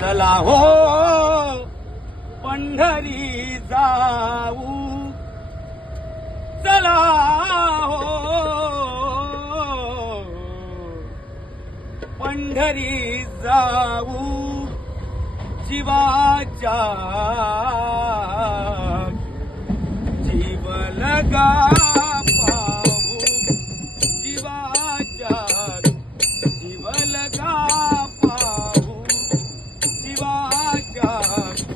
चला हो, हो, हो पंढरी जाऊ. चला हो, हो. पंढरी जाऊ. जीवाच्या जीव लगा god!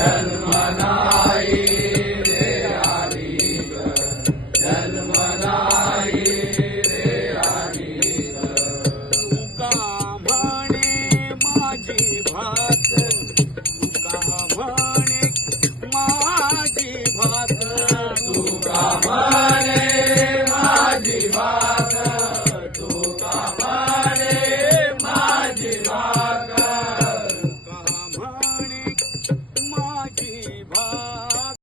Yalmana